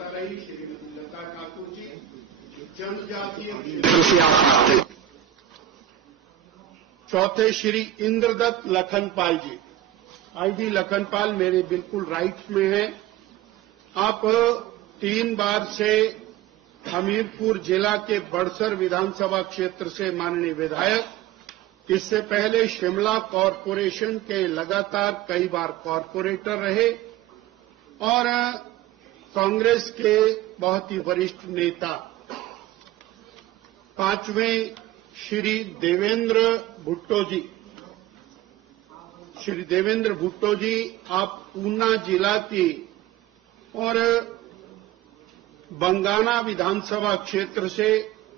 नेता रही श्रीमती लता ठाकुर जी, जनजातीय चौथे श्री इंद्रदत्त लखनपाल जी। आईडी लखनपाल मेरे बिल्कुल राइट में है। आप 3 बार से हमीरपुर जिला के बड़सर विधानसभा क्षेत्र से माननीय विधायक, इससे पहले शिमला कॉरपोरेशन के लगातार कई बार कॉरपोरेटर रहे और कांग्रेस के बहुत ही वरिष्ठ नेता। 5वें श्री देवेंद्र भुट्टो जी। श्री देवेंद्र भुट्टो जी, आप ऊना जिला की और बंगाना विधानसभा क्षेत्र से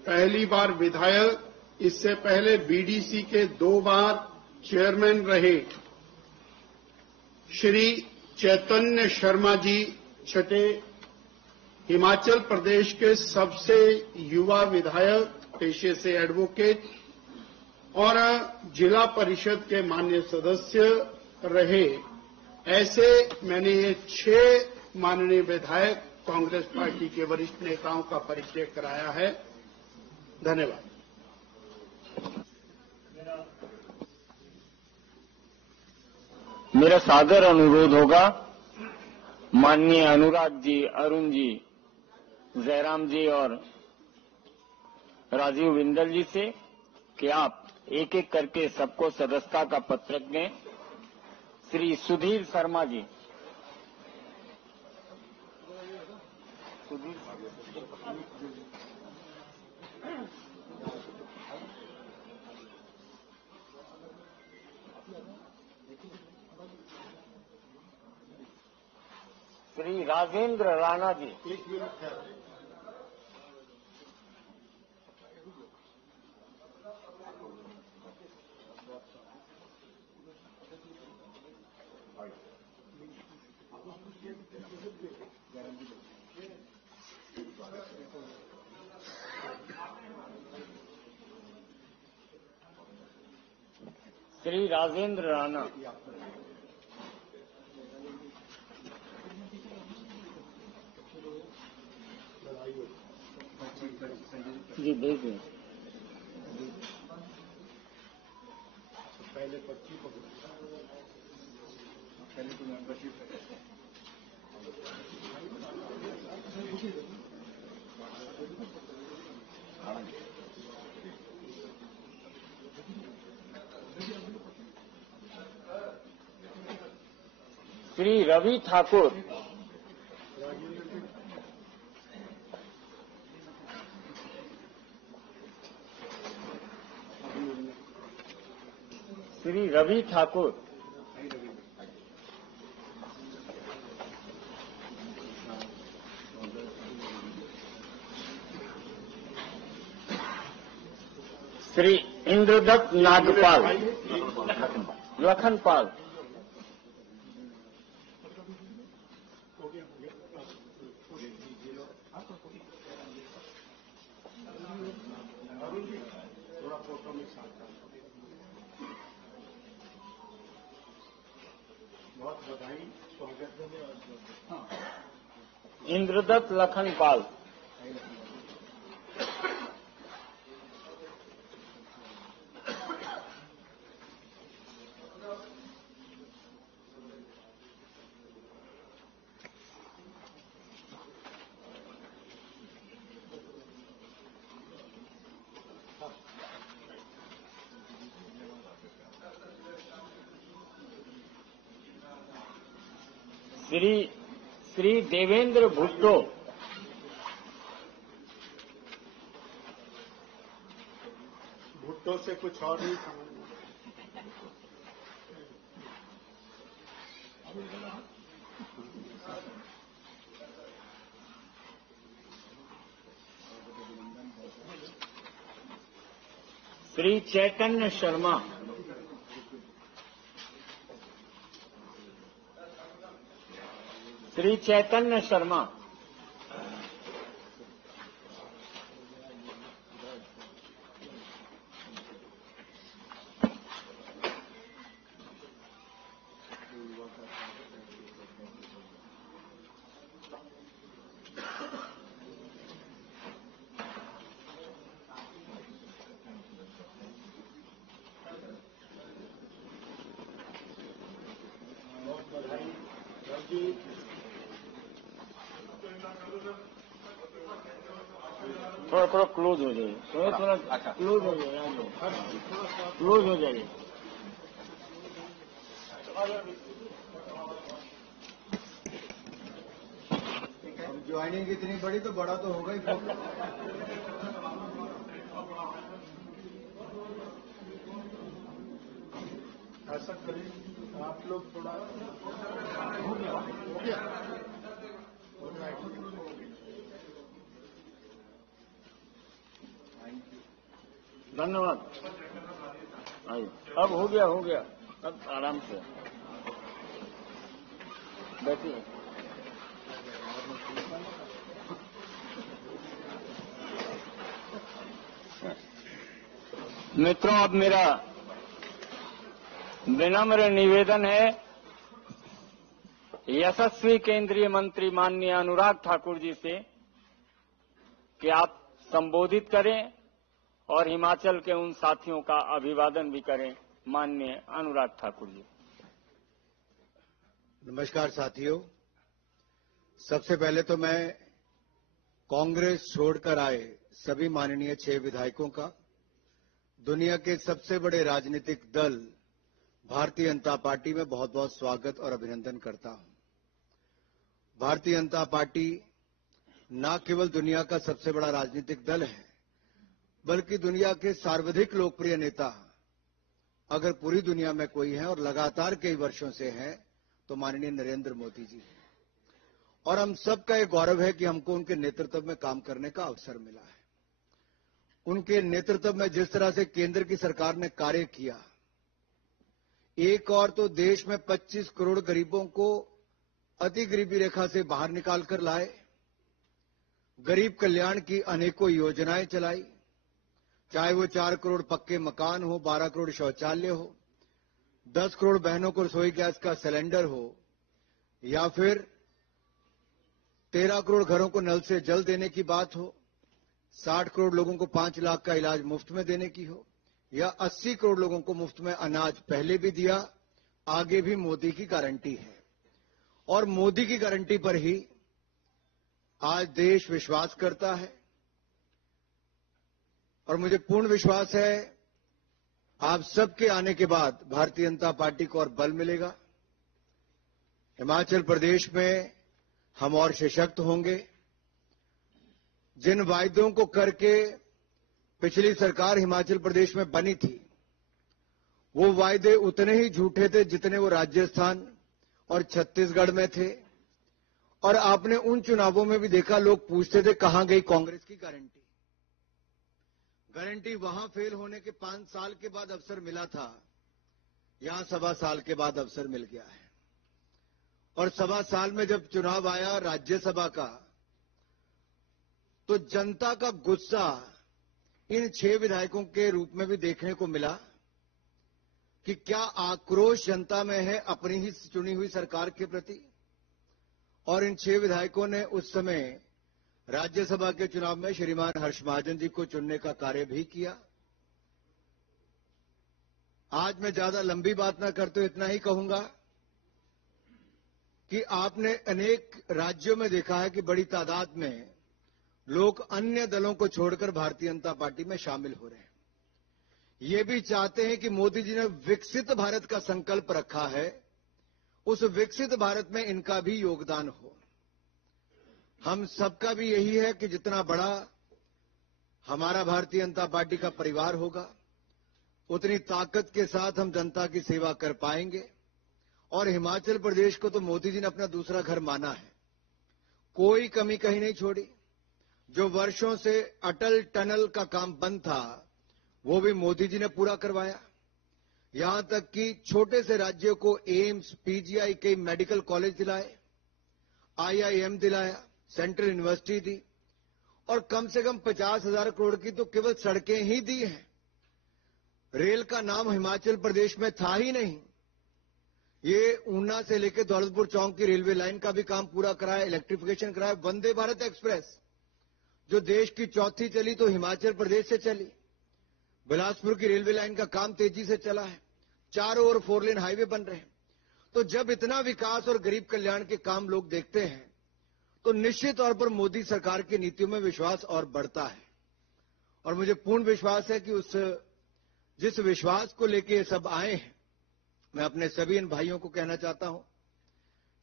पहली बार विधायक, इससे पहले बीडीसी के 2 बार चेयरमैन रहे। श्री चैतन्य शर्मा जी छठे, हिमाचल प्रदेश के सबसे युवा विधायक, पेशे से एडवोकेट और जिला परिषद के माननीय सदस्य रहे। ऐसे मैंने ये 6 माननीय विधायक कांग्रेस पार्टी के वरिष्ठ नेताओं का परिचय कराया है। धन्यवाद। मेरा सादर अनुरोध होगा माननीय अनुराग जी, अरुण जी, जयराम जी और राजीव बिंदल जी से कि आप एक एक करके सबको सदस्यता का पत्रक दें। श्री सुधीर शर्मा जी। श्री राजेंद्र राणा जी। श्री राजेंद्र राणा। जी भेजिए। पहले 25 को पहले तो मेंबरशिप श्री रवि ठाकुर। श्री रवि ठाकुर। श्री इंद्रदत्त नागपाल लखनपाल। बहुत बधाई, स्वागत है। इंद्रदत्त लखनपाल। श्री देवेंद्र भुट्टो। भुट्टो से कुछ और नहीं समझना। श्री चैतन्य शर्मा। श्री चैतन्य शर्मा। थोड़ा थोड़ा क्लोज हो जाइए, थोड़ा क्लोज हो जाइए, क्लोज हो जाइए। ज्वाइनिंग इतनी बड़ी तो बड़ा तो होगा ही फोटो। ऐसा करें आप लोग थोड़ा हो गया। धन्यवाद। आइए, अब हो गया, अब आराम से बैठिए। मित्रों, अब मेरा विनम्र निवेदन है यशस्वी केंद्रीय मंत्री माननीय अनुराग ठाकुर जी से कि आप संबोधित करें और हिमाचल के उन साथियों का अभिवादन भी करें। माननीय अनुराग ठाकुर जी। नमस्कार साथियों, सबसे पहले तो मैं कांग्रेस छोड़कर आए सभी माननीय 6 विधायकों का दुनिया के सबसे बड़े राजनीतिक दल भारतीय जनता पार्टी में बहुत बहुत स्वागत और अभिनंदन करता हूं। भारतीय जनता पार्टी न केवल दुनिया का सबसे बड़ा राजनीतिक दल है, बल्कि दुनिया के सर्वाधिक लोकप्रिय नेता अगर पूरी दुनिया में कोई है और लगातार कई वर्षों से है तो माननीय नरेंद्र मोदी जी हैं। और हम सबका ये गौरव है कि हमको उनके नेतृत्व में काम करने का अवसर मिला है। उनके नेतृत्व में जिस तरह से केंद्र की सरकार ने कार्य किया, एक और तो देश में 25 करोड़ गरीबों को अति गरीबी रेखा से बाहर निकालकर लाए, गरीब कल्याण की अनेकों योजनाएं चलाई, चाहे वो 4 करोड़ पक्के मकान हो, 12 करोड़ शौचालय हो, 10 करोड़ बहनों को रसोई गैस का सिलेंडर हो, या फिर 13 करोड़ घरों को नल से जल देने की बात हो, 60 करोड़ लोगों को 5 लाख का इलाज मुफ्त में देने की हो, या 80 करोड़ लोगों को मुफ्त में अनाज पहले भी दिया, आगे भी मोदी की गारंटी है। और मोदी की गारंटी पर ही आज देश विश्वास करता है और मुझे पूर्ण विश्वास है आप सबके आने के बाद भारतीय जनता पार्टी को और बल मिलेगा। हिमाचल प्रदेश में हम और सशक्त होंगे। जिन वायदों को करके पिछली सरकार हिमाचल प्रदेश में बनी थी, वो वायदे उतने ही झूठे थे जितने वो राजस्थान और छत्तीसगढ़ में थे। और आपने उन चुनावों में भी देखा, लोग पूछते थे कहां गई कांग्रेस की गारंटी। गारंटी वहां फेल होने के 5 साल के बाद अवसर मिला था, यहां 1.25 साल के बाद अवसर मिल गया है। और 1.25 साल में जब चुनाव आया राज्यसभा का, तो जनता का गुस्सा इन 6 विधायकों के रूप में भी देखने को मिला कि क्या आक्रोश जनता में है अपनी ही चुनी हुई सरकार के प्रति। और इन 6 विधायकों ने उस समय राज्यसभा के चुनाव में श्रीमान हर्ष महाजन जी को चुनने का कार्य भी किया। आज मैं ज्यादा लंबी बात ना करते हुए इतना ही कहूंगा कि आपने अनेक राज्यों में देखा है कि बड़ी तादाद में लोग अन्य दलों को छोड़कर भारतीय जनता पार्टी में शामिल हो रहे हैं। ये भी चाहते हैं कि मोदी जी ने विकसित भारत का संकल्प रखा है, उस विकसित भारत में इनका भी योगदान हो। हम सबका भी यही है कि जितना बड़ा हमारा भारतीय जनता पार्टी का परिवार होगा, उतनी ताकत के साथ हम जनता की सेवा कर पाएंगे। और हिमाचल प्रदेश को तो मोदी जी ने अपना दूसरा घर माना है, कोई कमी कहीं नहीं छोड़ी। जो वर्षों से अटल टनल का काम बंद था, वो भी मोदी जी ने पूरा करवाया। यहां तक कि छोटे से राज्यों को एम्स, पीजीआई के मेडिकल कॉलेज दिलाए, आईआईएम दिलाया, सेंट्रल यूनिवर्सिटी दी, और कम से कम 50,000 करोड़ की तो केवल सड़कें ही दी हैं। रेल का नाम हिमाचल प्रदेश में था ही नहीं। ये ऊना से लेकर दौलतपुर चौक की रेलवे लाइन का भी काम पूरा कराया, इलेक्ट्रिफिकेशन कराया। वंदे भारत एक्सप्रेस जो देश की चौथी चली तो हिमाचल प्रदेश से चली। बिलासपुर की रेलवे लाइन का काम तेजी से चला है, चारों ओर 4 लेन हाईवे बन रहे हैं। तो जब इतना विकास और गरीब कल्याण के काम लोग देखते हैं, तो निश्चित तौर पर मोदी सरकार की नीतियों में विश्वास और बढ़ता है। और मुझे पूर्ण विश्वास है कि जिस विश्वास को लेके ये सब आए हैं, मैं अपने सभी इन भाइयों को कहना चाहता हूं,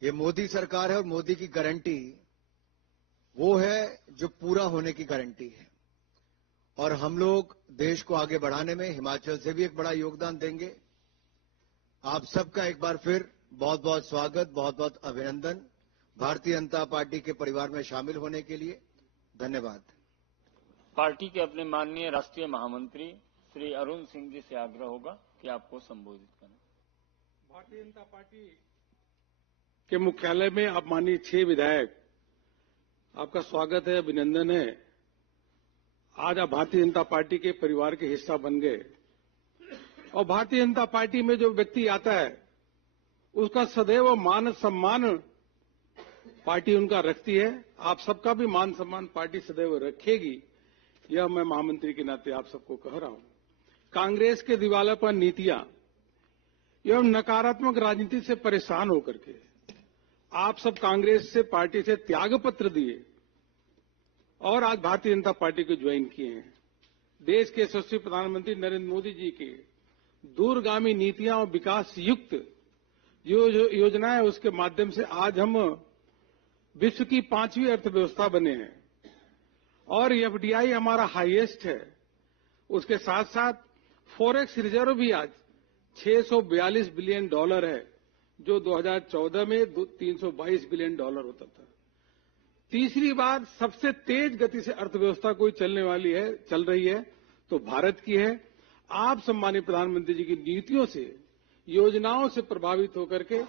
ये मोदी सरकार है और मोदी की गारंटी वो है जो पूरा होने की गारंटी है। और हम लोग देश को आगे बढ़ाने में हिमाचल से भी एक बड़ा योगदान देंगे। आप सबका एक बार फिर बहुत बहुत स्वागत, बहुत बहुत अभिनंदन भारतीय जनता पार्टी के परिवार में शामिल होने के लिए। धन्यवाद। पार्टी के अपने माननीय राष्ट्रीय महामंत्री श्री अरुण सिंह जी से आग्रह होगा कि आपको संबोधित करें। भारतीय जनता पार्टी के मुख्यालय में आप माननीय 6 विधायक, आपका स्वागत है, अभिनंदन है। आज आप भारतीय जनता पार्टी के परिवार के हिस्सा बन गए और भारतीय जनता पार्टी में जो व्यक्ति आता है उसका सदैव मान सम्मान पार्टी उनका रखती है। आप सबका भी मान सम्मान पार्टी सदैव रखेगी, यह मैं महामंत्री के नाते आप सबको कह रहा हूं। कांग्रेस के दिवालियापन नीतियां एवं नकारात्मक राजनीति से परेशान होकर के आप सब कांग्रेस से पार्टी से त्यागपत्र दिए और आज भारतीय जनता पार्टी को ज्वाइन किए हैं। देश के यशस्वी प्रधानमंत्री नरेंद्र मोदी जी के दूरगामी नीतियां और विकास युक्त योजनाएं, उसके माध्यम से आज हम विश्व की 5वीं अर्थव्यवस्था बने हैं और एफडीआई हमारा हाईएस्ट है। उसके साथ साथ फॉरेक्स रिजर्व भी आज $642 बिलियन है, जो 2014 में $322 बिलियन होता था। तीसरी बार सबसे तेज गति से अर्थव्यवस्था कोई चल रही है तो भारत की है। आप सम्मानित प्रधानमंत्री जी की नीतियों से, योजनाओं से प्रभावित होकर के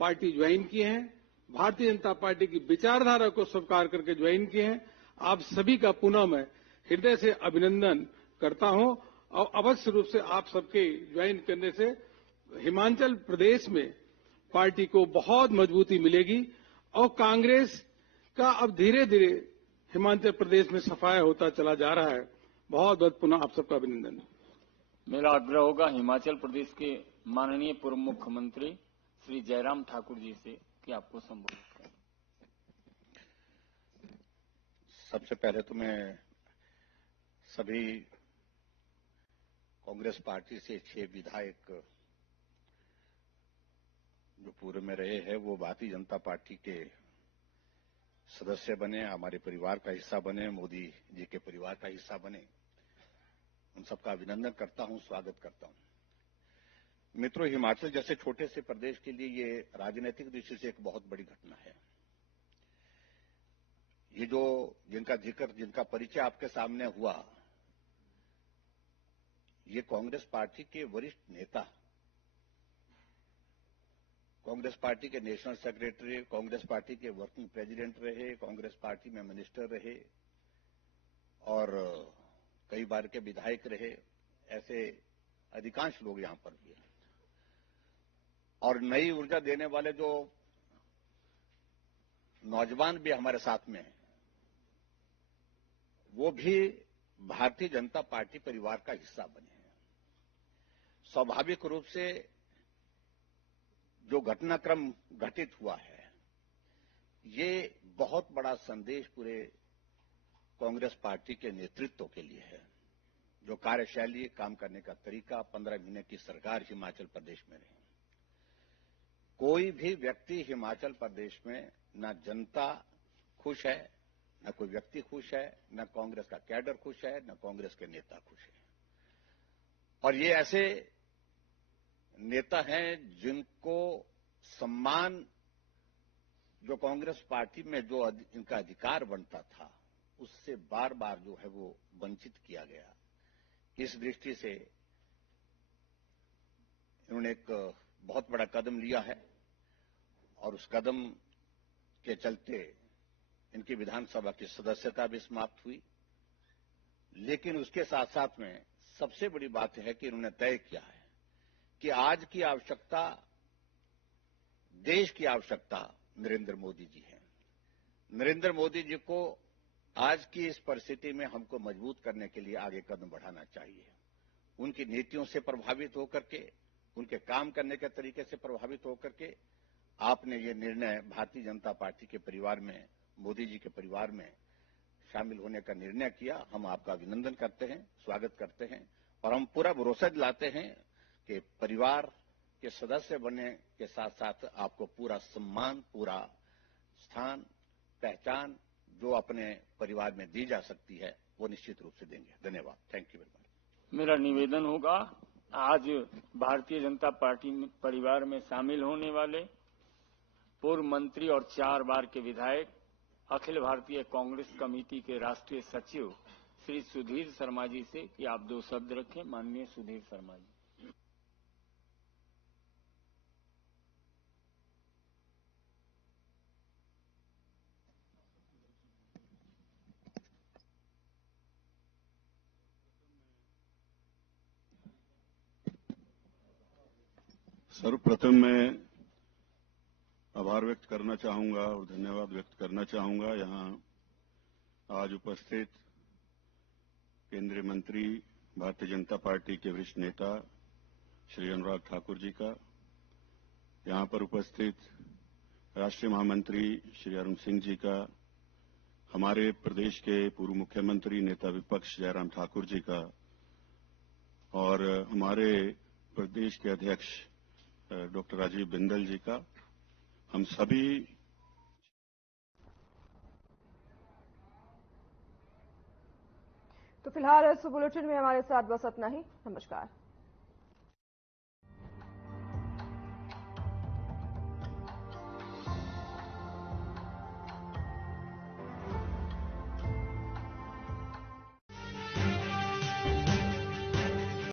पार्टी ज्वाइन किए हैं, भारतीय जनता पार्टी की विचारधारा को स्वीकार करके ज्वाइन किए हैं। आप सभी का पुनः मैं हृदय से अभिनंदन करता हूं और अवश्य रूप से आप सबके ज्वाइन करने से हिमाचल प्रदेश में पार्टी को बहुत मजबूती मिलेगी और कांग्रेस का अब धीरे धीरे हिमाचल प्रदेश में सफाया होता चला जा रहा है। बहुत बहुत पुनः आप सबका अभिनंदन। मेरा आग्रह होगा हिमाचल प्रदेश के माननीय पूर्व मुख्यमंत्री श्री जयराम ठाकुर जी से कि आपको संबोधित करें। सबसे पहले तो मैं सभी कांग्रेस पार्टी से 6 विधायक जो पूर्व में रहे हैं वो भारतीय जनता पार्टी के सदस्य बने, हमारे परिवार का हिस्सा बने, मोदी जी के परिवार का हिस्सा बने, उन सबका अभिनंदन करता हूं, स्वागत करता हूं। मित्रों, हिमाचल जैसे छोटे से प्रदेश के लिए ये राजनीतिक दृष्टि से एक बहुत बड़ी घटना है। ये जो जिनका परिचय आपके सामने हुआ, ये कांग्रेस पार्टी के वरिष्ठ नेता, कांग्रेस पार्टी के नेशनल सेक्रेटरी, कांग्रेस पार्टी के वर्किंग प्रेसिडेंट रहे, कांग्रेस पार्टी में मिनिस्टर रहे और कई बार के विधायक रहे। ऐसे अधिकांश लोग यहां पर भी हैं और नई ऊर्जा देने वाले जो नौजवान भी हमारे साथ में हैं, वो भी भारतीय जनता पार्टी परिवार का हिस्सा बने हैं। स्वाभाविक रूप से जो घटनाक्रम घटित हुआ है, ये बहुत बड़ा संदेश पूरे कांग्रेस पार्टी के नेतृत्व के लिए है। जो कार्यशैली, काम करने का तरीका, 15 महीने की सरकार हिमाचल प्रदेश में रही, कोई भी व्यक्ति हिमाचल प्रदेश में न जनता खुश है, न कोई व्यक्ति खुश है, न कांग्रेस का कैडर खुश है, न कांग्रेस के नेता खुश है। और ये ऐसे नेता हैं जिनको सम्मान जो कांग्रेस पार्टी में जो इनका अधिकार बनता था, उससे बार बार जो है वो वंचित किया गया। इस दृष्टि से इन्होंने एक बहुत बड़ा कदम लिया है और उस कदम के चलते इनकी विधानसभा की सदस्यता भी समाप्त हुई। लेकिन उसके साथ साथ में सबसे बड़ी बात है कि इन्होंने तय किया है कि आज की आवश्यकता, देश की आवश्यकता नरेंद्र मोदी जी हैं। नरेंद्र मोदी जी को आज की इस परिस्थिति में हमको मजबूत करने के लिए आगे कदम बढ़ाना चाहिए। उनकी नीतियों से प्रभावित होकर के, उनके काम करने के तरीके से प्रभावित होकर के आपने ये निर्णय भारतीय जनता पार्टी के परिवार में मोदी जी के परिवार में शामिल होने का निर्णय किया। हम आपका अभिनंदन करते हैं, स्वागत करते हैं और हम पूरा भरोसा दिलाते हैं कि परिवार के सदस्य बनने के साथ साथ आपको पूरा सम्मान, पूरा स्थान, पहचान जो अपने परिवार में दी जा सकती है वो निश्चित रूप से देंगे। धन्यवाद। Thank you very much. मेरा निवेदन होगा, आज भारतीय जनता पार्टी परिवार में शामिल होने वाले पूर्व मंत्री और 4 बार के विधायक अखिल भारतीय कांग्रेस कमेटी के राष्ट्रीय सचिव श्री सुधीर शर्मा जी से कि आप 2 शब्द रखें। माननीय सुधीर शर्मा जी। सर्वप्रथम मैं आभार व्यक्त करना चाहूंगा और धन्यवाद व्यक्त करना चाहूंगा यहां आज उपस्थित केंद्रीय मंत्री भारतीय जनता पार्टी के वरिष्ठ नेता श्री अनुराग ठाकुर जी का, यहां पर उपस्थित राष्ट्रीय महामंत्री श्री अरुण सिंह जी का, हमारे प्रदेश के पूर्व मुख्यमंत्री नेता विपक्ष जयराम ठाकुर जी का और हमारे प्रदेश के अध्यक्ष डॉक्टर राजीव बिंदल जी का, हम सभी तो फिलहाल इस बुलेटिन में हमारे साथ बस इतना ही। नमस्कार।